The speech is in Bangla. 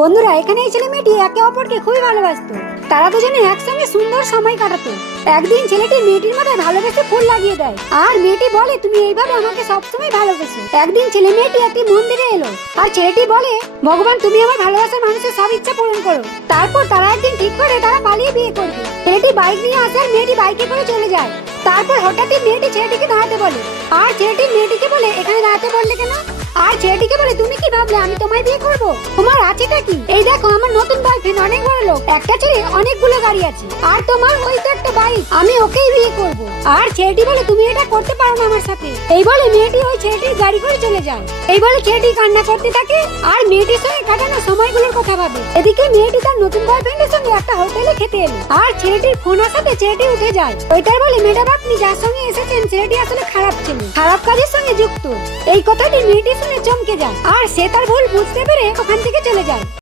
বন্ধুরা এখানে এই ছেলে মেয়েটি একে অপরকে খুবই ভালোবাসতো। তারা দুজনে একসঙ্গে সুন্দর সময় কাটাতো। একদিন ছেলেটি মেয়েটির মাথায় ভালোবেসে ফুল লাগিয়ে দেয়, আর মেয়েটি বলে তুমি এইভাবে আমাকে সবসময় ভালোবেসো। একদিন ছেলে মেয়েটি একটি মন্দিরে এলো, আর ছেলেটি বলে ভগবান তুমি আমার ভালোবাসার মানুষের সব ইচ্ছা পূরণ করো। তারপর তারা একদিন ঠিক করে তারা পালিয়ে বিয়ে করবে। ছেলেটি বাইক নিয়ে আসে আর মেয়েটি বাইকে করে চলে যায়। তারপর হঠাৎই মেয়েটি ছেলেটিকে দাঁড়াতে বলে, আর ছেলেটি মেয়েটিকে বলে এখানে দাঁড়াতে বললে কেন? আর ছেলেটিকে বলে তুমি কি ভাবলে আমি তোমায় বিয়ে করব? তোমার আছেটা কি? এই দেখো আমার নতুন বয়ফ্রেন্ড অনেক বড় লোক, একটা ছেলে অনেকগুলো গাড়ি আছে, আর তোমার ওই তো একটা বাইক, আমি ওকেই বিয়ে করব। আর ছেলেটি বলে তুমি এটা করতে পারো না আমার সাথে। এই বলে মেয়েটি ওই ছেলেটির গাড়ি করে চলে যায়। এই বলে ছেলেটি কান্না করতে থাকে আর মেয়েটির সঙ্গে কাটানো সময়গুলোর কথা ভাবে। এদিকে মেয়েটি তার নতুন বয়ফ্রেন্ডের সঙ্গে একটা হোটেলে খেতে এলো, আর ছেলেটির ফোন আসাতে ছেলেটি উঠে যায়। ওইটার বলে ম্যাডাম আপনি যার সঙ্গে এসেছেন ছেলেটি আসলে খারাপ ছেলে, খারাপ কাজের সঙ্গে যুক্ত। এই কথাটি মেয়েটি শুনে চমকে যায়, আর সে তার ভুল বুঝতে পেরে ওখান থেকে চলে যায়।